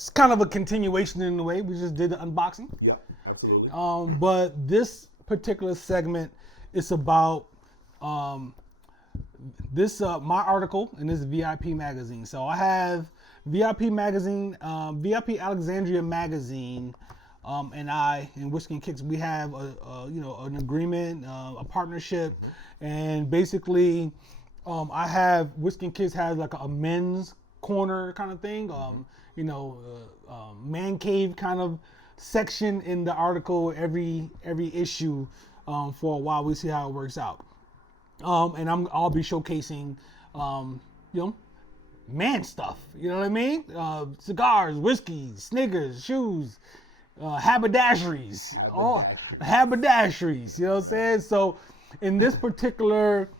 it's kind of a continuation in a way. We just did the unboxing. Yeah, absolutely. But this particular segment is about this my article in this VIP magazine. So I have VIP magazine, VIP Alexandria magazine, and I and Whiskey and Kicks. We have an agreement, a partnership, and basically, I have Whiskey and Kicks has like a men's corner kind of thing. Man cave kind of section in the article every issue for a while. We see how it works out. And I'll be showcasing, man stuff. You know what I mean? Cigars, whiskey, Snickers, shoes, haberdasheries, all haberdasheries. You know what I'm saying? So, in this particular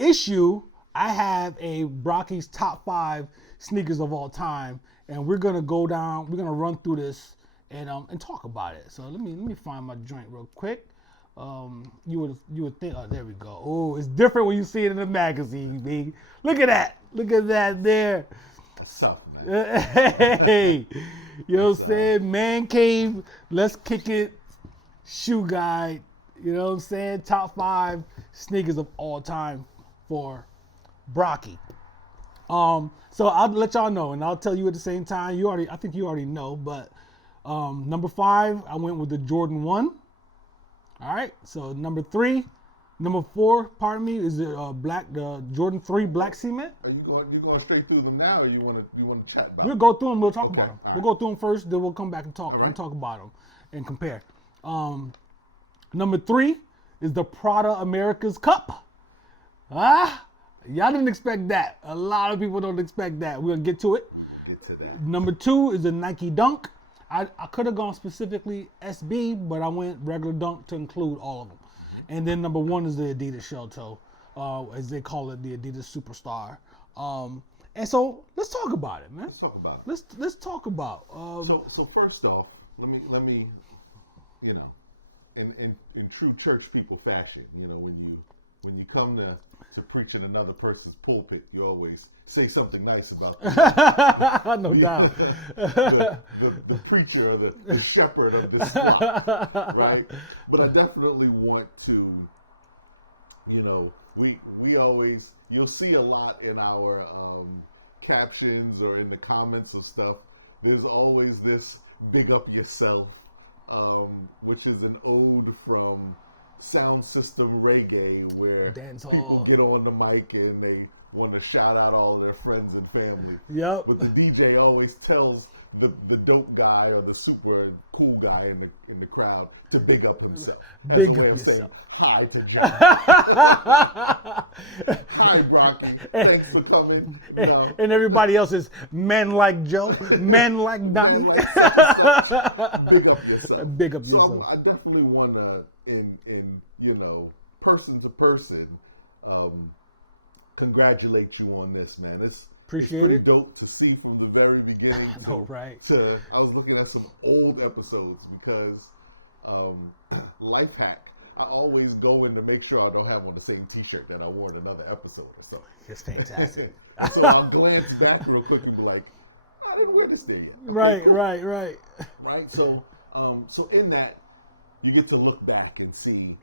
issue, I have a Brocky's top 5 sneakers of all time, and we're gonna go down. We're gonna run through this and talk about it. So let me find my joint real quick. You would think, oh, there we go. Oh, it's different when you see it in the magazine, baby. Look at that there. That's something, man. Hey, you know what I'm saying? Man cave, let's kick it. Shoe guide, you know what I'm saying? Top 5 sneakers of all time for Brocky. So I'll let y'all know, and I'll tell you at the same time. I think you already know, but number 5, I went with the Jordan 1. All right, so number 4, pardon me, is the Jordan 3 black cement. Are you going straight through them now, or you want to chat about? We'll go through them. We'll talk about them. All We'll go through them first, then we'll come back and talk about them and compare. Number 3 is the Prada America's Cup. Y'all didn't expect that. A lot of people don't expect that. We'll get to it. We'll get to that. Number 2 is the Nike Dunk. I could have gone specifically SB, but I went regular Dunk to include all of them. And then number 1 is the Adidas Shell Toe, as they call it, the Adidas Superstar. And so let's talk about it, man. Let's talk about it. Let's talk about. So first off, let me, in true church people fashion, when you come to preach in another person's pulpit, you always say something nice about them. No doubt. the preacher or the shepherd of this flock, right? But I definitely want to, we always, you'll see a lot in our captions or in the comments of stuff. There's always this big up yourself, which is an ode from Sound System Reggae, where people get on the mic and they want to shout out all their friends and family. Yep. But the DJ always tells the dope guy or the super cool guy in the crowd to big up himself. Big up yourself. Hi to Joe. Hi, Brocky. Thanks for coming. And everybody else is men like Joe, men like Donnie. Big up yourself. Big up yourself. So I definitely want to, in person to person, congratulate you on this, man. It's pretty dope to see from the very beginning. I know, right? I was looking at some old episodes because life hack. I always go in to make sure I don't have on the same T-shirt that I wore in another episode or something. It's fantastic. So I'll glance back real quick and be like, I didn't wear this thing yet. Okay, cool. Right. So in that, you get to look back and see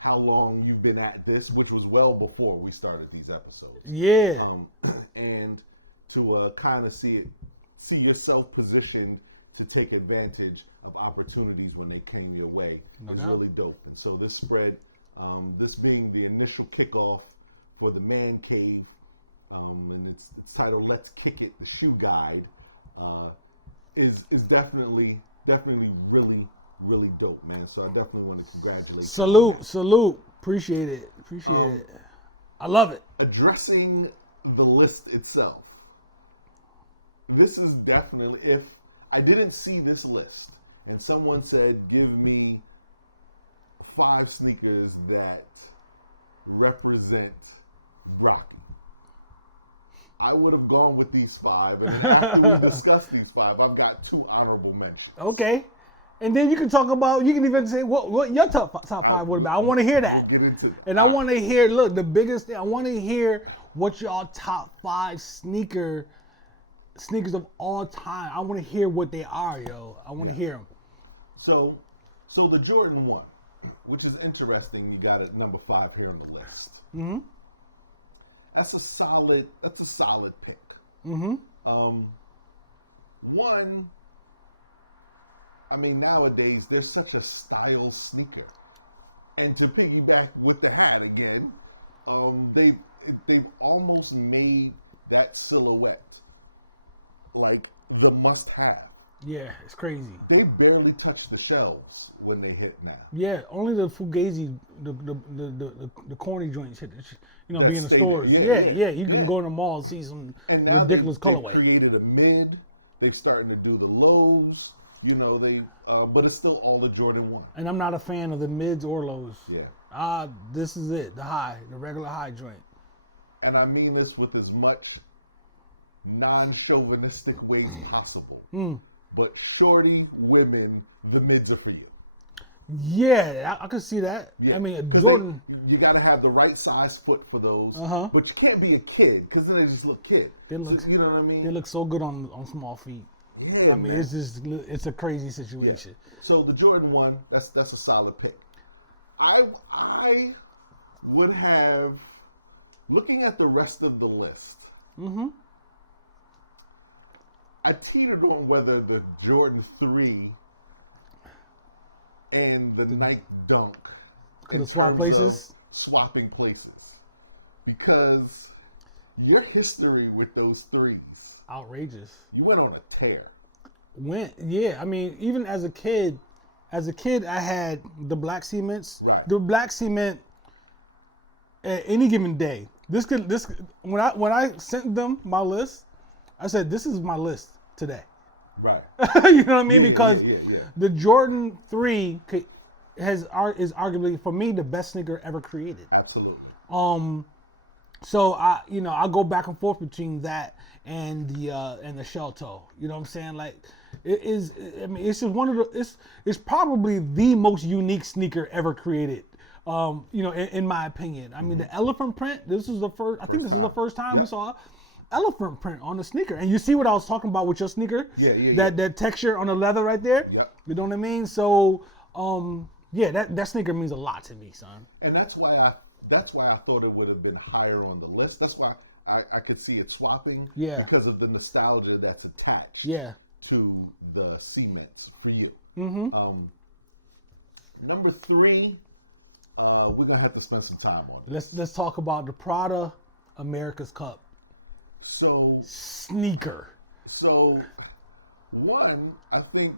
how long you've been at this, which was well before we started these episodes. Yeah. And to kind of see yourself positioned to take advantage of opportunities when they came your way was really dope. And so this spread, this being the initial kickoff for the Man Cave, and it's titled "Let's Kick It: The Shoe Guide," is definitely really, really dope, man. So I definitely want to congratulate you. Salute. Appreciate it. I love it. Addressing the list itself. This is definitely, if I didn't see this list and someone said, give me 5 sneakers that represent Brocky, I would have gone with these 5. And after we discuss these 5, I've got 2 honorable mentions. Okay. And then you can talk about, you can even say what your top 5 would be. I want to hear that. Get into it. And I want to hear, look, the biggest thing, I want to hear what y'all top 5 sneaker sneakers of all time. I want to hear what they are, yo. I want to hear them. So the Jordan 1, which is interesting, you got it number 5 here on the list. Mm-hmm. That's a solid pick. Mm-hmm. One, I mean, nowadays there's such a style sneaker, and to piggyback with the hat again, they've almost made that silhouette like the must-have. Yeah, it's crazy. They barely touch the shelves when they hit now. Yeah, only the Fugazi, the corny joints hit, be in the stores. Yeah. You can go in the mall and see some ridiculous colorway. They created a mid. They're starting to do the lows. But it's still all the Jordan 1. And I'm not a fan of the mids or lows. Yeah. This is it, the regular high joint. And I mean this with as much non-chauvinistic way possible. But shorty women, the mids are for you. Yeah, I could see that. Yeah. I mean, Jordan. You got to have the right size foot for those. But you can't be a kid because then they just look kid. They look. You know what I mean? They look so good on small feet. Yeah, I mean, it's a crazy situation. Yeah. So the Jordan 1, that's a solid pick. I would have, looking at the rest of the list. Mm-hmm. I teetered on whether the Jordan 3 and the Nike Dunk could have swapped places. Swapping places, because your history with those threes, outrageous. You went on a tear. I mean, even as a kid, I had the black cements. Right. The black cement at any given day. When I sent them my list, I said, this is my list today. Right. You know what I mean? Yeah, because yeah. the Jordan 3 is arguably, for me, the best sneaker ever created. Absolutely. So I go back and forth between that and the shell toe. You know what I'm saying? Like, it is. I mean, it's just one of the. It's probably the most unique sneaker ever created. In my opinion. I mean, the elephant print. This is the first. I think this is the first time we saw elephant print on the sneaker. And you see what I was talking about with your sneaker? Yeah. That texture on the leather right there. Yep. You know what I mean? So, that sneaker means a lot to me, son. And that's why I thought it would have been higher on the list. That's why I could see it swapping. Yeah. Because of the nostalgia that's attached. Yeah. To the cements for you. Mm-hmm. Number 3, we're gonna have to spend some time on it. Let's talk about the Prada America's Cup. So sneaker. So one, I think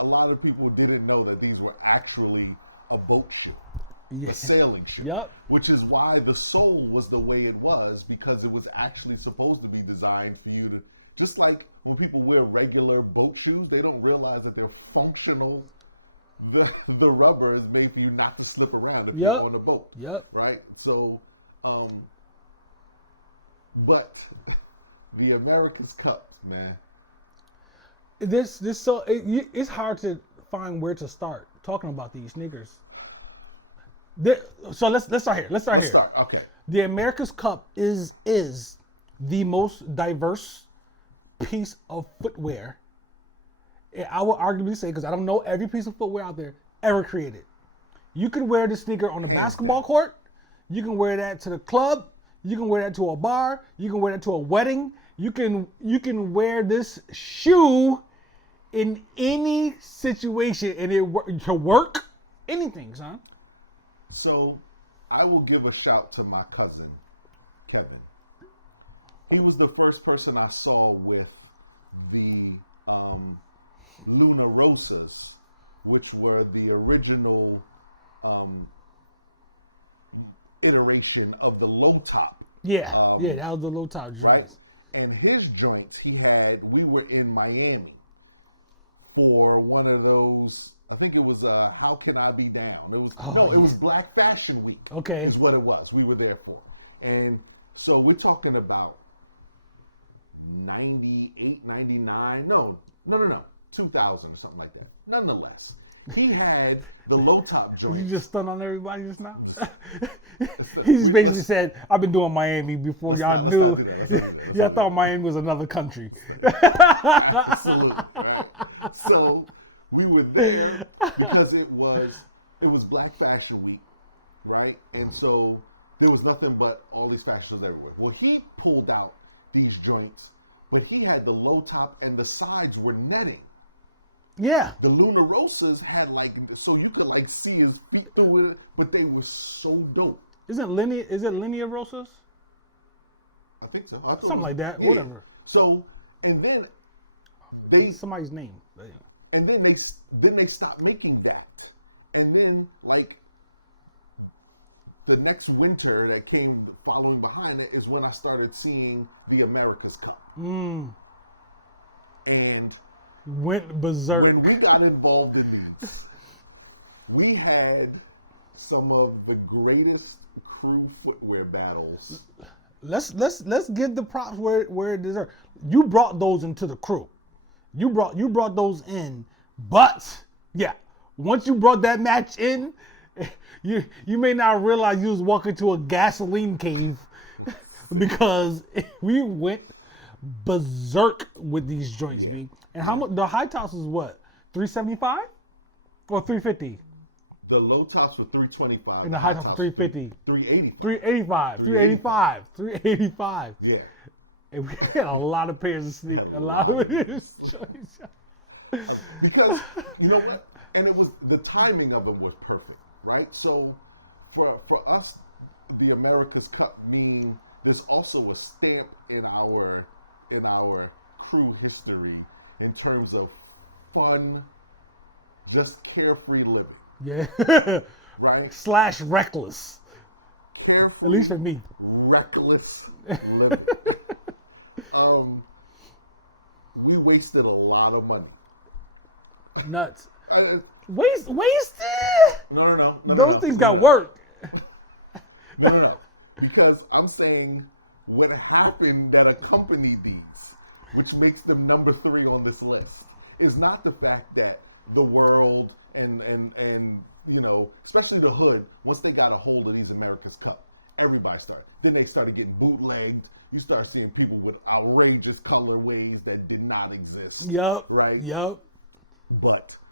a lot of people didn't know that these were actually a boat shoe. A sailing shoe. Yep. Which is why the sole was the way it was, because it was actually supposed to be designed for you to, just like when people wear regular boat shoes, they don't realize that they're functional. The rubber is made for you not to slip around if you're on a boat. Yep. Right? So, but the America's Cup, man. It's hard to find where to start talking about these sneakers. So let's start here. Let's start. Okay. The America's Cup is the most diverse piece of footwear. I would arguably say, because I don't know every piece of footwear out there ever created. You can wear this sneaker on the basketball court. You can wear that to the club. You can wear that to a bar. You can wear that to a wedding. You can wear this shoe in any situation, and to work, anything, son. So, I will give a shout to my cousin, Kevin. He was the first person I saw with the Luna Rosas, which were the original iteration of the low top. Yeah, that was the low top joints. Right? And his joints, we were in Miami for one of those. I think it was How Can I Be Down? It was Black Fashion Week. Okay. Is what it was. We were there for. And so we're talking about 98, 99. No. 2000 or something like that. Nonetheless. he had the low top joint. You just stunned on everybody just now? He just basically said, I've been doing Miami before y'all knew. Y'all thought Miami was another country. Absolutely. Right? So we were there because it was Black Fashion Week, right? And so there was nothing but all these fashions everywhere. Well, he pulled out these joints, but he had the low top and the sides were netting. Yeah. The Luna Rosas had so you could see his feet with it, but they were so dope. Is it Linea Rosas? I think so. Something like that. Yeah. Whatever. So, and then it's somebody's name. And then they stopped making that. And then the next winter that came following behind it is when I started seeing the America's Cup. And went berserk. When we got involved in these, we had some of the greatest crew footwear battles. Let's give the props where it deserves. You brought those into the crew. You brought those in, but yeah, once you brought that match in, you may not realize you was walking to a gasoline cave because we went berserk with these joints, yeah. And how much? The high tops was what? $375 or $350? The low tops were $325. And the high tops were $350. $385. $385. Yeah. And we had a lot of pairs of sneakers. A lot of joints. Because you know what? And it was the timing of them was perfect, right? So for us, the America's Cup meaning there's also a stamp in our crew history in terms of fun, just carefree living. Yeah. Right? / reckless. Carefree. At least for me. Reckless living. We wasted a lot of money. Nuts. Wasted? No. Those things got work. No. Because I'm saying what happened that accompanied these, which makes them number 3 on this list, is not the fact that the world and especially the hood, once they got a hold of these America's Cup, everybody started. Then they started getting bootlegged. You start seeing people with outrageous colorways that did not exist. Yup. Right? Yup.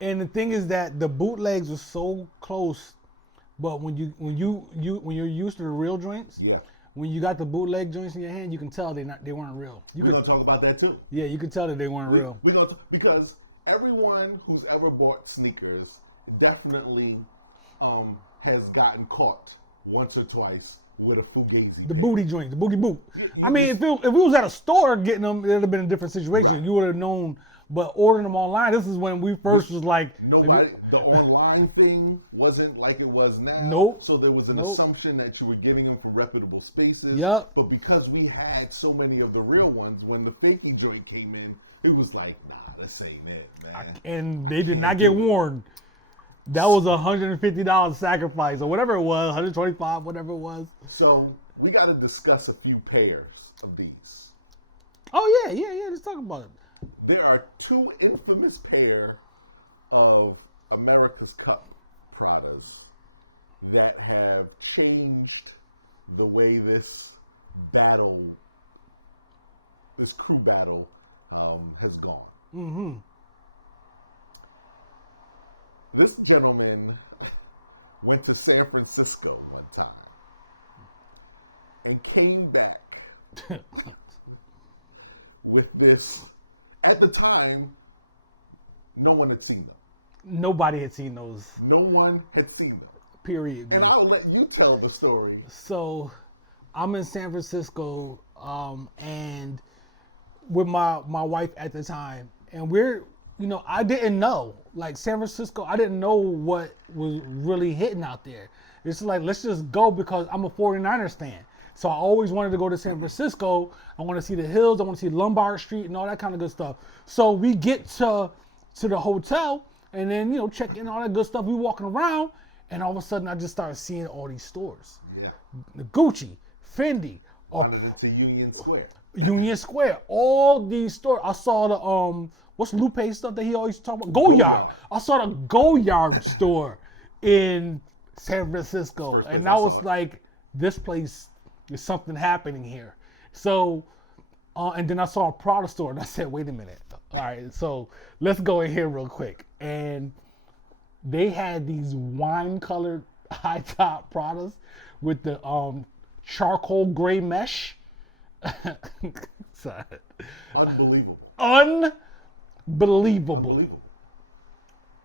And the thing is that the bootlegs were so close, but when you're used to the real joints, yeah. When you got the bootleg joints in your hand, you can tell they weren't real. We're gonna talk about that too. Yeah, you can tell that they weren't real. Because everyone who's ever bought sneakers definitely has gotten caught once or twice with a fugazi. The booty joint, the boogie boot. I mean, if we was at a store getting them, it would have been a different situation. Right. You would have known. But ordering them online, this is when we first was like... Nobody, the online thing wasn't like it was now. Nope. So there was an assumption that you were getting them from reputable spaces. Yep. But because we had so many of the real ones, when the fakey joint came in, it was like, nah, this ain't it, man. And they did not get warned. That was $150 sacrifice or whatever it was, $125, whatever it was. So we got to discuss a few pairs of these. Oh, yeah. Let's talk about it. There are 2 infamous pair of America's Cup Pradas that have changed the way this crew battle, has gone. Mm-hmm. This gentleman went to San Francisco one time and came back with this. At the time, no one had seen them. Nobody had seen those. No one had seen them. Period. And I'll let you tell the story. So, I'm in San Francisco, and with my wife at the time, and I didn't know, like San Francisco, I didn't know what was really hitting out there. It's like, let's just go because I'm a 49ers fan. So I always wanted to go to San Francisco. I want to see the hills. I want to see Lombard Street and all that kind of good stuff. So we get to the hotel and then, check in, all that good stuff. We walking around and all of a sudden I just started seeing all these stores. Yeah. The Gucci, Fendi. Wanted to Union Square. Union Square, all these stores. I saw the what's Lupe's stuff that he always talk about? Goyard. I saw the Goyard store in San Francisco, and I was like, this place, there's something happening here. So, and then I saw a Prada store, and I said, wait a minute. All right, so let's go in here real quick. And they had these wine-colored high-top Pradas with the charcoal gray mesh. Unbelievable.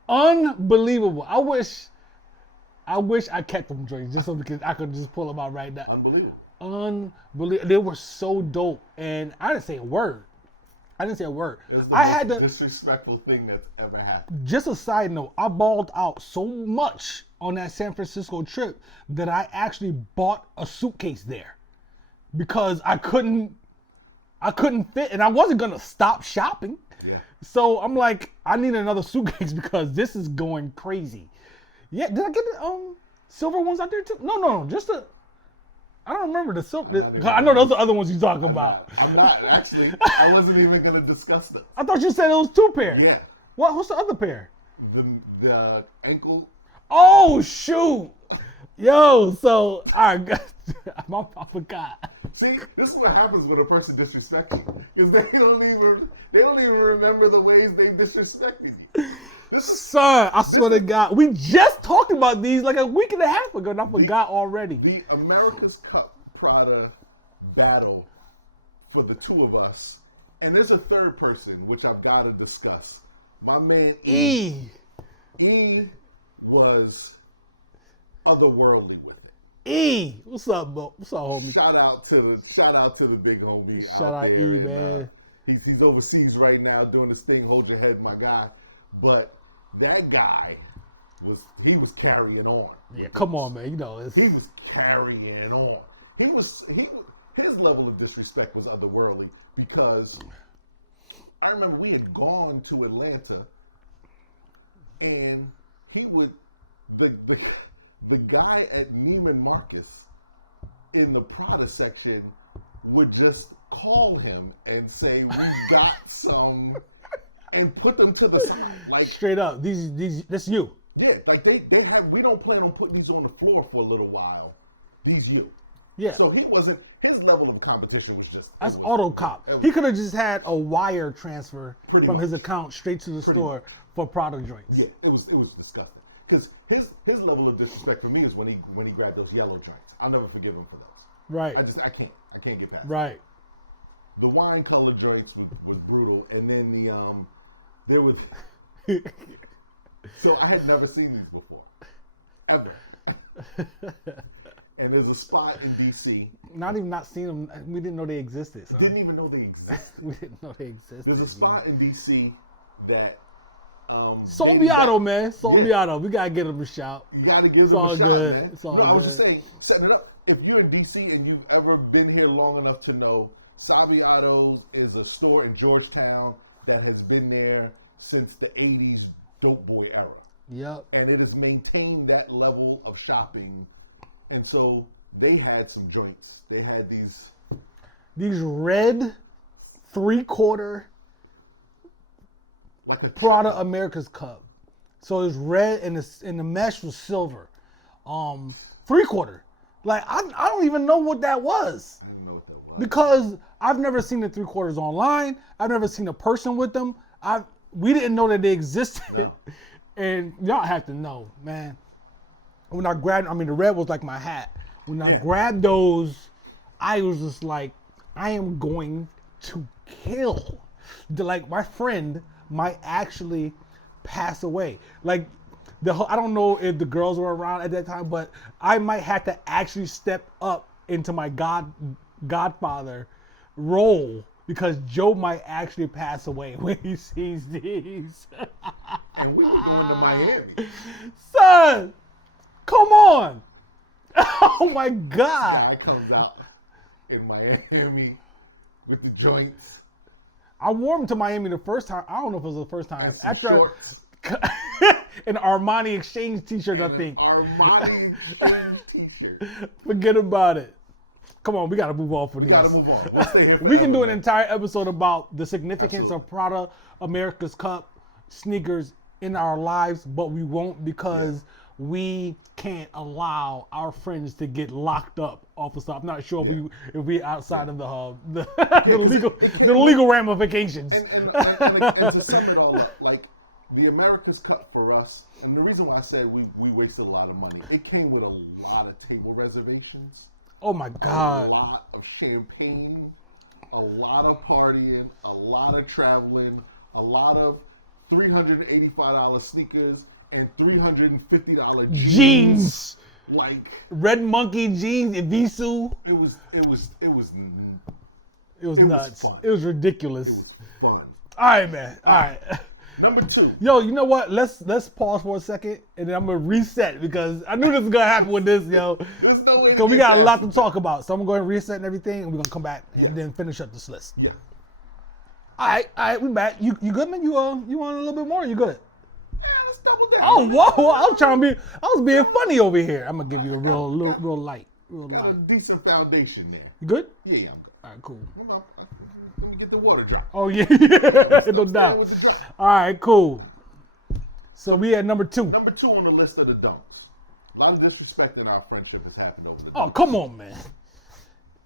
Unbelievable. I wish I kept them drinks just so because I could just pull them out right now. Unbelievable. They were so dope, and I didn't say a word. That's the most disrespectful thing that's ever happened. Just a side note, I balled out so much on that San Francisco trip that I actually bought a suitcase there because I couldn't fit, and I wasn't gonna stop shopping. Yeah. So I'm like, I need another suitcase because this is going crazy. Yeah, did I get the silver ones out there too? No, just the. I don't remember the silver. I know those are other ones you're talking about. I'm not actually. I wasn't even gonna discuss them. I thought you said it was 2 pairs. Yeah. What's the other pair? The ankle. Oh shoot! Yo, so I forgot. See, this is what happens when a person disrespects you, because they don't even remember the ways they disrespected you. Son, I swear to God, we just talked about these like a week and a half ago, and I forgot already. The America's Cup Prada battle for the two of us, and there's a third person which I've got to discuss. My man E was otherworldly with it. E, what's up, bro? What's up, homie? Shout out to the big homie. Shout out E, man. He's overseas right now doing this thing. Hold your head, my guy. But that guy was carrying on. Yeah, come on, man. You know he was carrying on. His level of disrespect was otherworldly because I remember we had gone to Atlanta and he would the guy at Neiman Marcus in the Prada section would just call him and say, "We got some," and put them to the side. Like straight up, these that's you. Yeah, like they have. We don't plan on putting these on the floor for a little while. These you. Yeah. So he wasn't. His level of competition was just. That's auto cop. He could have just had a wire transfer from his account straight to the store for Prada joints. Yeah, it was disgusting. Because his level of disrespect for me is when he grabbed those yellow joints. I'll never forgive him for those. Right. I can't get past. Right. The wine colored joints was brutal, and then there was. So I had never seen these before, ever. And there's a spot in DC. Not seen them. We didn't know they existed. Son. Didn't even know they existed. We didn't know they existed. There's a spot in DC that. Sombiato, man. Sombiato. We gotta give him a shout. You gotta give him a shot, man. It's all good. I was just saying, setting it up. If you're in DC and you've ever been here long enough to know, Sabbiato's is a store in Georgetown that has been there since the 80s dope boy era. Yep. And it has maintained that level of shopping. And so they had some joints. They had these red 3/4 like a Prada America's Cup. So it's red and the mesh was silver. 3/4. Like I don't even know what that was. I don't know what that was. Because I've never seen the 3/4 online. I've never seen a person with them. We didn't know that they existed. No. And y'all have to know, man. When I grabbed, the red was like my hat. When I grabbed those, I was just like, I am going to kill. Like my friend might actually pass away. Like I don't know if the girls were around at that time, but I might have to actually step up into my Godfather role because Joe might actually pass away when he sees these. And we were going to Miami. Son, come on. Oh my God. Guy comes out in Miami with the joints. I wore them to Miami the first time. I don't know if it was the first time. After an Armani Exchange t-shirt, I think. Armani Exchange t-shirt. Forget about it. Come on, we gotta move on from We these. gotta move on. We'll stay here We can do forever. an entire episode about the significance of Prada, America's Cup sneakers in our lives, but we won't because we can't allow our friends to get locked up off of stuff. I'm not sure if we outside of the legal ramifications. And to sum it all up, like the America's Cup for us, and the reason why I said we wasted a lot of money, it came with a lot of table reservations, Oh my God. a lot of champagne, a lot of partying, a lot of traveling, a lot of $385 sneakers and $350 Jeans. Like Red Monkey jeans, Evisu. it was It was was nuts. fun. It was ridiculous. It was fun. All right, man. All right. Number 2. Yo, you know what? Let's pause for a second, and then I'm gonna reset because I knew this was gonna happen with this, yo. There's no way. Because we got a lot to talk about, so I'm gonna go ahead and reset and everything, and we're gonna come back and then finish up this list. Yeah. All right, we back. You good, man? You want a little bit more? Or you good? Yeah, let's double down. Oh, whoa! I was being funny over here. I'm gonna give you a real light. Got a decent foundation there. You good? Yeah, I'm good. All right, cool. Let me get the water drop. Oh yeah, no doubt. With the drop. All right, cool. So we at number 2. Number 2 on the list of the dunks. A lot of disrespect in our friendship has happened over the Oh, come on, man.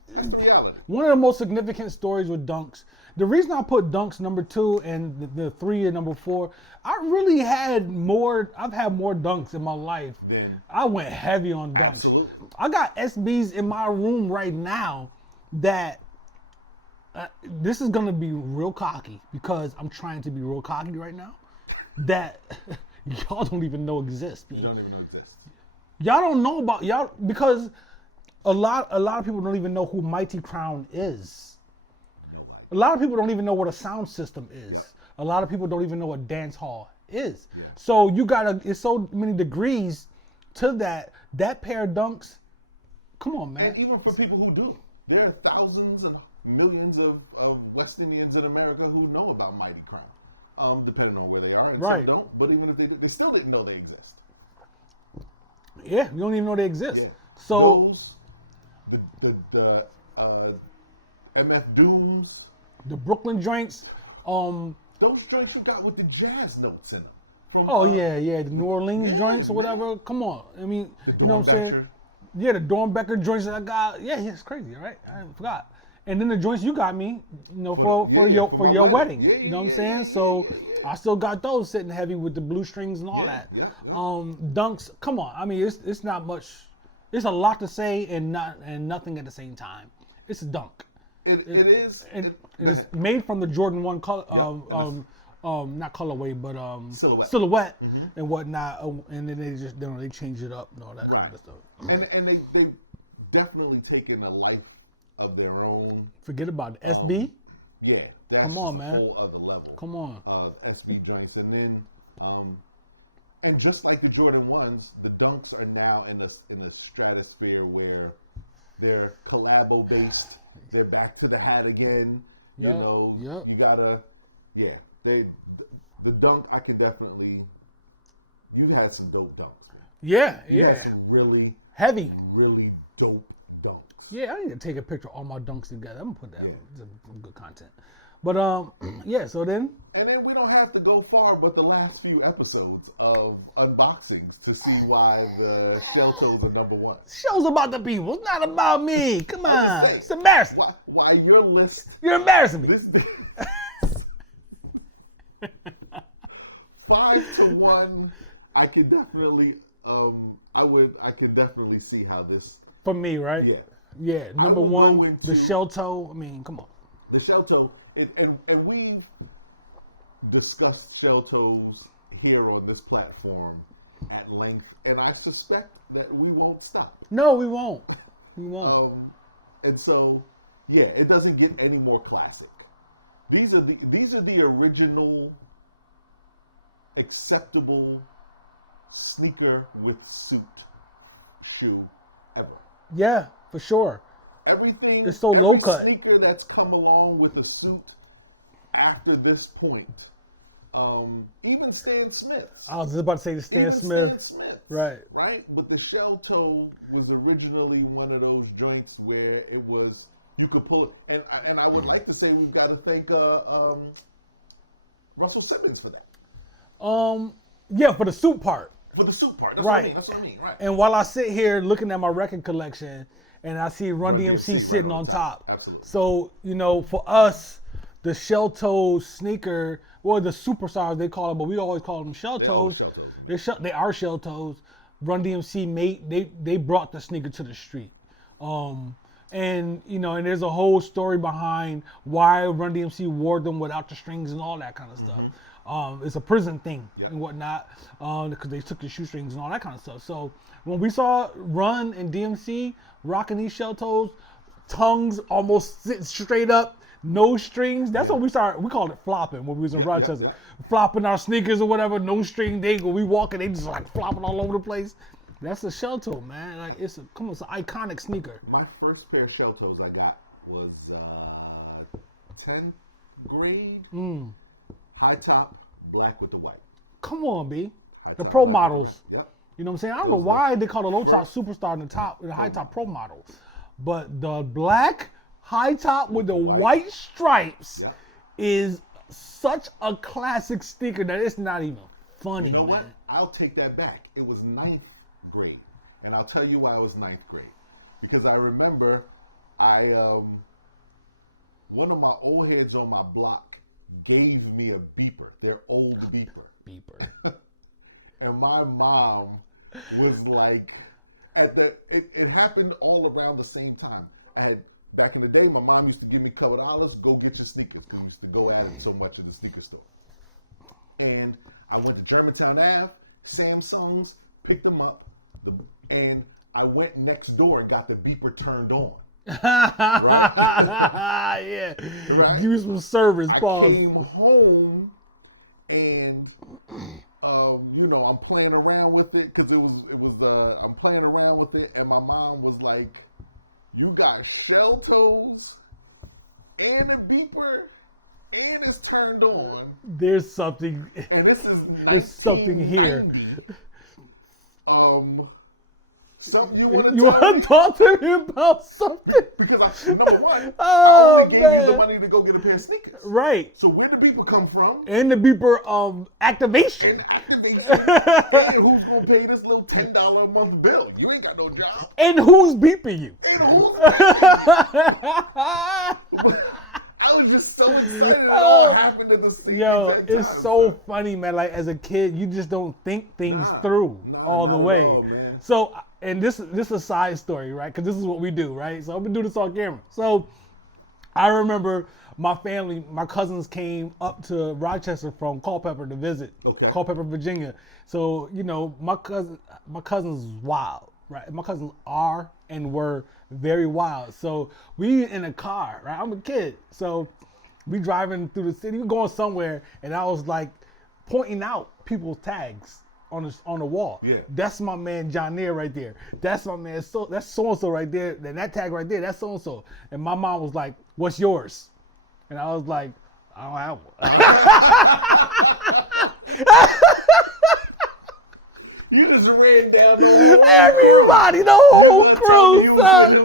That's the reality. One of the most significant stories with dunks. The reason I put dunks number 2 and the 3 and number 4, I've had more dunks in my life. Then I went heavy on dunks. absolutely. I got SBs in my room right now that this is gonna be real cocky because I'm trying to be real cocky right now. That y'all don't even know exist. You don't even know exist. Y'all don't know about y'all because a lot of people don't even know who Mighty Crown is. Nobody. A lot of people don't even know what a sound system is. Yeah. A lot of people don't even know what dance hall is. Yeah. So it's so many degrees to that. That pair of dunks, come on, man. And even for people who do, there are thousands of millions of West Indians in America who know about Mighty Crown, depending on where they are. And Right. some don't, but even if they still didn't know they exist. Yeah, you don't even know they exist. Yeah. So the MF Dooms, the Brooklyn joints, those joints you got with the jazz notes in them. From, the New Orleans joints or whatever. Come on, I mean, you know what I'm saying? Dornbecker. Yeah, the Dornbecker joints that I got. Yeah, it's crazy, right? I forgot. And then the joints you got me, for my your wedding. Yeah, You know what I'm yeah, saying? yeah, So yeah. I still got those sitting heavy with the blue strings and all Yeah, that. yeah. Dunks, come on. I mean, it's not much. It's a lot to say and nothing at the same time. It's a dunk. It is. And it's made from the Jordan 1 color, not colorway, but silhouette and whatnot. And then they just they change it up and all that kind of stuff. And they definitely taken a life of their own. Forget about it. SB. Yeah, that's Come on, man. a whole other level. Come on. Of SB joints, and then, and just like the Jordan 1s, the dunks are now in a stratosphere where they're collabo based. They're back to the hat again. Yep, You know, yep. you gotta, the dunk. I can definitely. You've had some dope dunks. Man. Yeah, You had yeah. some really dope dunks. Yeah, I need to take a picture of all my dunks together. I'm gonna put that. Yeah. It's good content. But yeah. So then, And then we don't have to go far, but the last few episodes of unboxings to see why the shell toes are number 1. show's about the people. It's not about me. Come on. say? It's embarrassing. Why your list? You're embarrassing me. This 5-1. I can definitely. I can definitely see how this. For me, right? Yeah. Yeah. Number will one, go the into- shell toe. I mean, come on. The shell toe, and we discussed shell toes here on this platform at length, and I suspect that we won't stop. No, we won't. We won't. And so, yeah, it doesn't get any more classic. These are the original acceptable sneaker with suit shoe ever. Yeah, for sure. Everything. It's so low every cut. Sneaker that's come along with a suit after this point even Stan Smith. I was just about to say the Stan Smith. Stan Smith. Right. Right? But the shell toe was originally one of those joints where it was, you could pull it. And I would like to say we've got to thank Russell Simmons for that. Yeah, for the suit part. For the suit part. That's Right. What I mean. Right. And while I sit here looking at my record collection and I see Run DMC sitting on top. Absolutely. So, for us, the shell toe sneaker, or the superstars they call them, but we always call them shell toes. They are shell toes. Run DMC they brought the sneaker to the street. And there's a whole story behind why Run DMC wore them without the strings and all that kind of stuff. It's a prison thing and whatnot, because they took the shoestrings and all that kind of stuff. So when we saw Run and DMC rocking these shell toes, tongues almost sitting straight up, no strings. That's what we called it flopping when we was in Rochester. Flopping our sneakers or whatever, no string. When we walking, they just like flopping all over the place. That's a shell toe, man. Like it's an iconic sneaker. My first pair of shell toes I got was 10th grade. High top, black with the white. Come on, B. The top, pro black models. Yep. You know what I'm saying? I don't know why they call the low top superstar in the top, the high top pro model. But the black high top with the white stripes is such a classic sneaker that it's not even funny, You know man. what? I'll take that back. It was 9th grade. And I'll tell you why it was 9th grade. Because I remember one of my old heads on my block gave me a beeper, their old beeper. And my mom was like, it happened all around the same time. Back in the day, my mom used to give me a couple dollars, go get your sneakers. We used to go at it so much at the sneaker store. And I went to Germantown Ave, Samsung's, picked them up, and I went next door and got the beeper turned on. Right? Yeah. Right? Give you some service, pause. I came home and I'm playing around with it because I'm playing around with it, and my mom was like, "You got shell toes and a beeper, and it's turned on." There's something. And this is there's something here. You want to talk to me about something? Because number one, I only gave you the money to go get a pair of sneakers. Right. So where do people come from? And the beeper activation. And who's gonna pay this little $10 a month bill? You ain't got no job. And who's beeping you? I was just so excited. It all happened at the same time. It's so funny, man. Like as a kid, you just don't think things through all the way. All, so, and this is a side story, right? Because this is what we do, right? So I'm gonna do this on camera. So I remember my cousins came up to Rochester from Culpeper to visit. Culpeper, Virginia. So my cousins is wild, right? My cousins are and were very wild. So we in a car, right? I'm a kid. So we driving through the city, we going somewhere, and I was like pointing out people's tags on the wall. Yeah. That's my man John Neer right there. That's my man, that's so-and-so right there. Then that tag right there, that's so-and-so. And my mom was like, "What's yours?" And I was like, "I don't have one." You just ran down the whole everybody, the whole crew, son.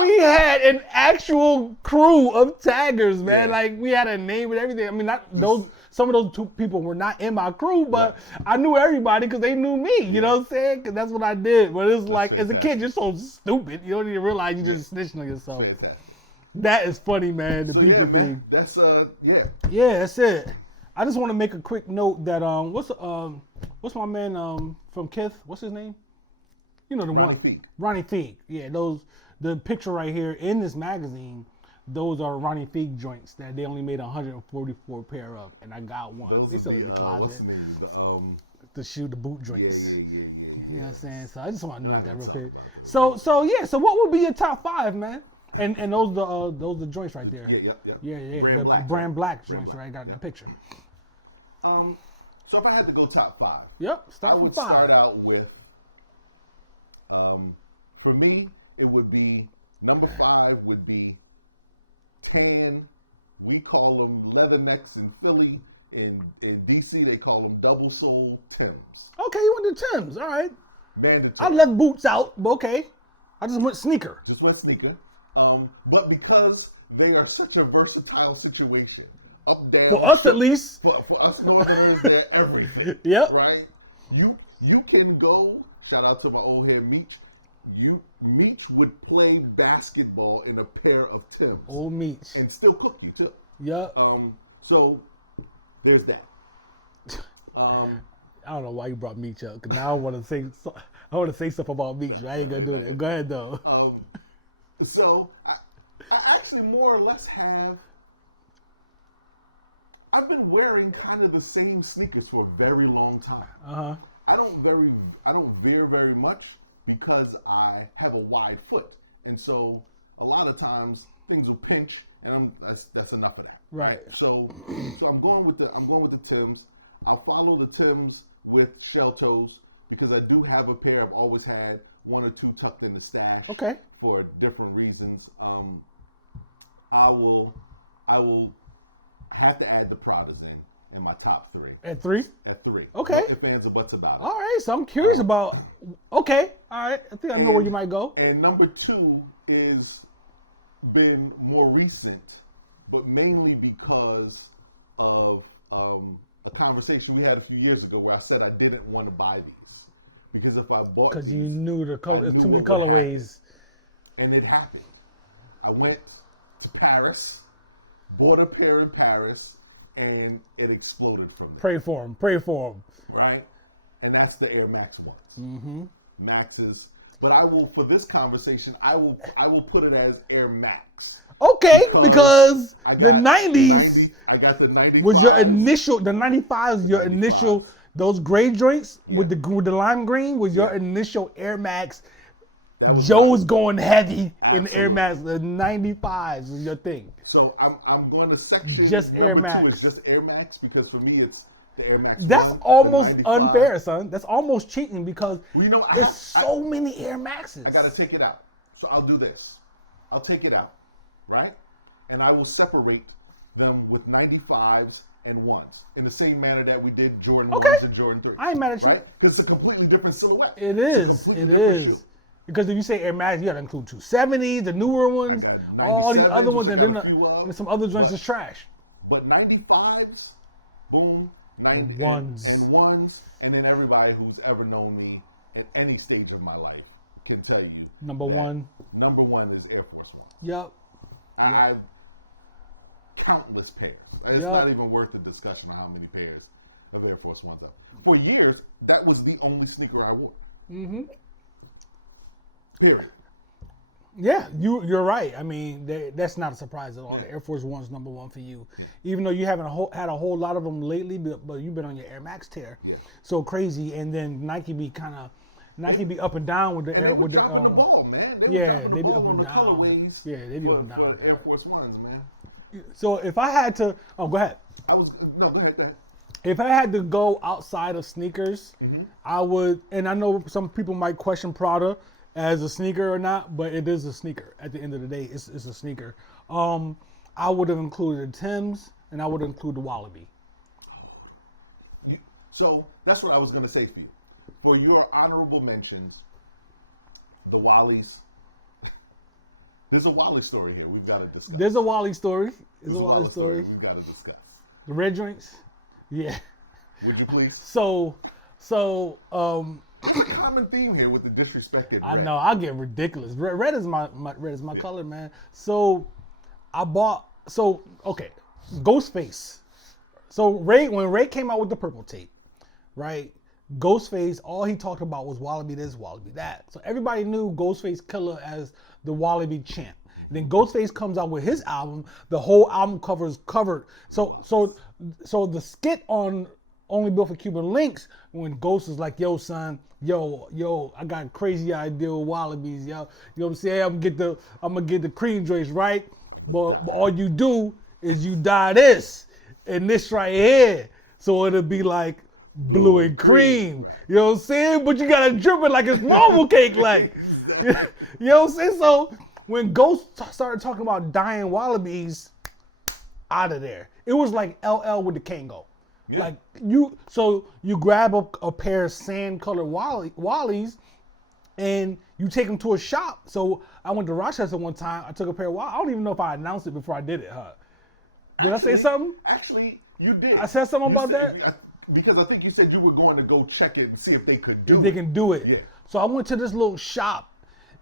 We had an actual crew of taggers, man. Like we had a name and everything. I mean, some of those two people were not in my crew, but I knew everybody because they knew me. You know what I'm saying? Because that's what I did. But it's like, as a kid, you're so stupid. You don't even realize you just snitching on yourself. Fantastic. That is funny, man. The beeper thing. That's Yeah, that's it. I just want to make a quick note that what's my man from Kith? What's his name? You know the one. Ronnie Feig. Yeah, the picture right here in this magazine. Those are Ronnie Feig joints that they only made 144 pair of, and I got one. They still in the closet. What's the name? The boot joints. Yeah. You know what I'm saying? So I just want to note that real quick. So what would be your top 5, man? And those the joints right there. Yeah. Brand black joints, right? Got the picture. So if I had to go top 5, start from 5. Start out with, for me, it would be number 5 would be tan. We call them leathernecks in Philly, In DC, they call them double sole Tims. Okay, you went to Tim's. All right. Mandatory. I left boots out, but okay. I just went sneaker. Just went sneaker. But because they are such a versatile situation, up, down. For us, at least. For us Northerners, they're everything. Yep. Right? You can go, shout out to my old head Meech. Meech would play basketball in a pair of Timbs. Old Meech. And still cook you, too. Yep. So, there's that. I don't know why you brought Meech up, because now I want to say stuff about Meech, but I ain't going to do that. Go ahead, though. So, I actually more or less I've been wearing kind of the same sneakers for a very long time. Uh-huh. I don't veer very much because I have a wide foot. And so, a lot of times, things will pinch, and that's enough of that. Right. So I'm going with the Tims. I'll follow the Tims with shell toes because I do have a pair. I've always had one or two tucked in the stash. Okay. For different reasons. I will have to add the Pradas in my top three. At 3? At 3. Okay. If fans are butts about it. All right. So I'm curious about. Okay. All right. I think I know where you might go. And number 2 is been more recent, but mainly because of a conversation we had a few years ago where I said I didn't want to buy these because if I bought because these, you knew the color, I knew too many what would colorways. happen. And it happened. I went to Paris, bought a pair in Paris, and it exploded from there. Pray for him. Right? And that's the Air Max ones. Mm-hmm. Maxes. But I will, for this conversation, I will put it as Air Max. Okay, because the 90s. I got the 95s. Was your initial, the 95s, your initial, those gray joints with the lime green was your initial Air Max. Joe's going heavy in the Air Max. The 95s was your thing. So I'm going to section just number Air 2 Max. is just Air Max because for me it's the Air Max. That's 1, almost 95. unfair, son. That's almost cheating because there's so many Air Maxes. I got to take it out. So I'll do this. I'll take it out, right? And I will separate them with 95s and 1s in the same manner that we did Jordan 1s and Jordan 3s. I ain't mad at you. Right? Because it's a completely different silhouette. It is. It is. Because if you say Air Max, you got to include 270s, the newer ones, all these other ones, and then some other joints is trash. But 95s, boom, 90s, ones. And 1s, and then everybody who's ever known me at any stage of my life can tell you. Number 1. Number 1 is Air Force 1. Yep. I have countless pairs. It's not even worth the discussion on how many pairs of Air Force 1s are. For years, that was the only sneaker I wore. Mm-hmm. Period. Yeah, you're right. I mean, that's not a surprise at all. The Air Force One's number 1 for you, even though you haven't had a whole lot of them lately. But you've been on your Air Max tear, so crazy. And then Nike be up and down with the Air with the ball, man. They be up and down. Yeah, they be up and down. For the Air Force Ones, man. So if I had to, go ahead. Go ahead. If I had to go outside of sneakers, I would. And I know some people might question Prada as a sneaker or not, but it is a sneaker. At the end of the day, it's a sneaker. I would have included Tim's, and I would include the Wallaby. So that's what I was going to say for you. For your honorable mentions, the Wallies. There's a Wally story here we've got to discuss. There's a Wally story. We've got to discuss. The red joints? Yeah. Would you please? So there's a common theme here with the disrespect in red. I know, I get ridiculous. Red is my color, man. So I bought Ghostface. So when Ray came out with the purple tape, right? Ghostface, all he talked about was Wallaby this, Wallaby that. So everybody knew Ghostface Killer as the Wallaby champ. And then Ghostface comes out with his album. The whole album cover is covered. So the skit on Only Built for Cuban Links, when Ghost is like, yo, son, yo, I got a crazy idea with Wallabies, yo. You know what I'm saying? I'm gonna get the cream joints, right? But all you do is you dye this and this right here. So it'll be like blue and cream. You know what I'm saying? But you gotta drip it like it's marble cake, like. You know what I'm saying? So when Ghost started talking about dyeing Wallabies, out of there. It was like LL with the Kango. Yeah. Like you grab a pair of sand-colored Wallies, and you take them to a shop. So I went to Rochester one time. I took a pair of Wallies. I don't even know if I announced it before I did it, huh? Did I say something? Actually, you did. I said something about that? Because I think you said you were going to go check it and see if they could do it. If they can do it. Yeah. So I went to this little shop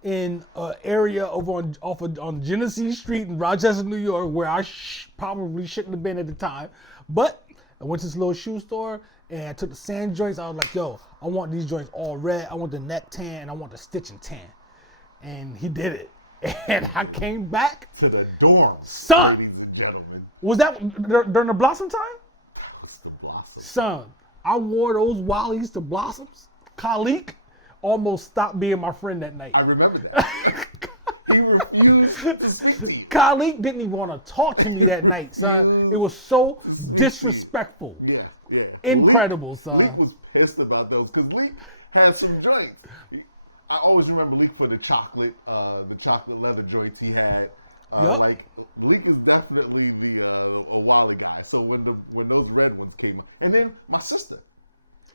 in an area over on Genesee Street in Rochester, New York, where I probably shouldn't have been at the time. But I went to this little shoe store and I took the sand joints. I was like, yo, I want these joints all red. I want the neck tan and I want the stitching tan. And he did it. And I came back to the dorm, son. Ladies and gentlemen. Was that during the Blossom time? That was the Blossom. Son, I wore those Wallies to Blossoms. Khalik almost stopped being my friend that night. I remember that. He refused to speak to you. Khalik didn't even want to talk to me that night, son. It was so disrespectful. Yeah. Incredible, son. Leak was pissed about those because Leak had some joints. I always remember Leak for the chocolate leather joints he had. Yep. Like Leak is definitely a Wally guy. So when those red ones came up, and then my sister,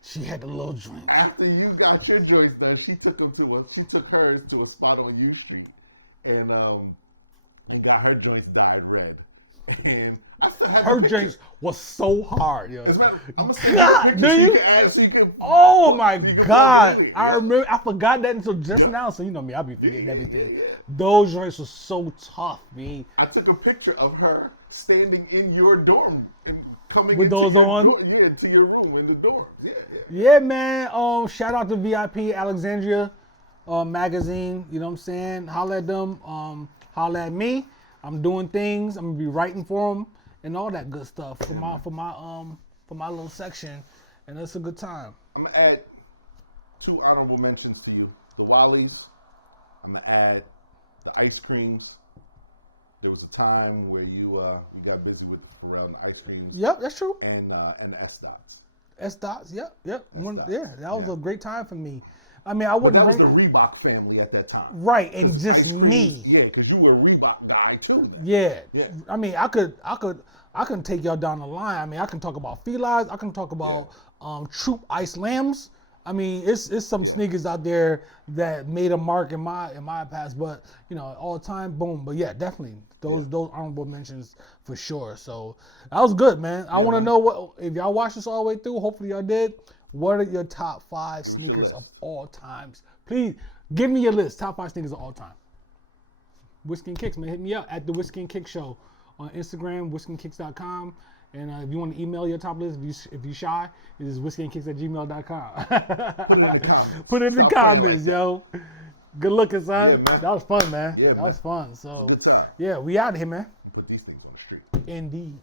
she had the little joints. after you got your joints done, she took hers to a spot on U Street, and got her joints dyed red. And I still have her joints was so hard, yo. As a matter, I'm gonna say God, do you? So you can, Oh my you can God! really, I remember. I forgot that until just now. So you know me, I be forgetting everything. Those joints were so tough, man. I took a picture of her standing in your dorm and coming with those on. To your room in the dorm. Yeah, man. Shout out to VIP Alexandria magazine. You know what I'm saying? Holla at them. Holla at me. I'm doing things. I'm gonna be writing for them and all that good stuff for my little section, and it's a good time. I'm gonna add 2 honorable mentions to you: the Wallies. I'm gonna add the ice creams. There was a time where you got busy with around the ice creams. Yep, that's true. And the S dots. S dots. Yep. S-dots. Yeah, that was a great time for me. I mean, I wouldn't. That was the Reebok family at that time. Right, and just me. Yeah, because you were a Reebok guy too. Yeah. Yeah. I mean, I can take y'all down the line. I mean, I can talk about felines. I can talk about Troop Ice Lambs. I mean, it's some sneakers out there that made a mark in my past, but you know, all the time, boom. But yeah, definitely those honorable mentions for sure. So that was good, man. I want to know what if y'all watched this all the way through. Hopefully y'all did. What are your top 5 sneakers of all times? Please give me your list. Top 5 sneakers of all time. Whiskey and Kicks, man. Hit me up at the Whiskey and Kick Show on Instagram, whiskeyandkicks.com. And if you want to email your top list, if you shy, it is whiskeyandkicks@gmail.com. Put it in the comments. Put it in the comments, yo. Good looking, son. Yeah, that was fun, man. Yeah, that man. was fun. So, Good time. yeah, we out here, man. Put these things on the street. Indeed.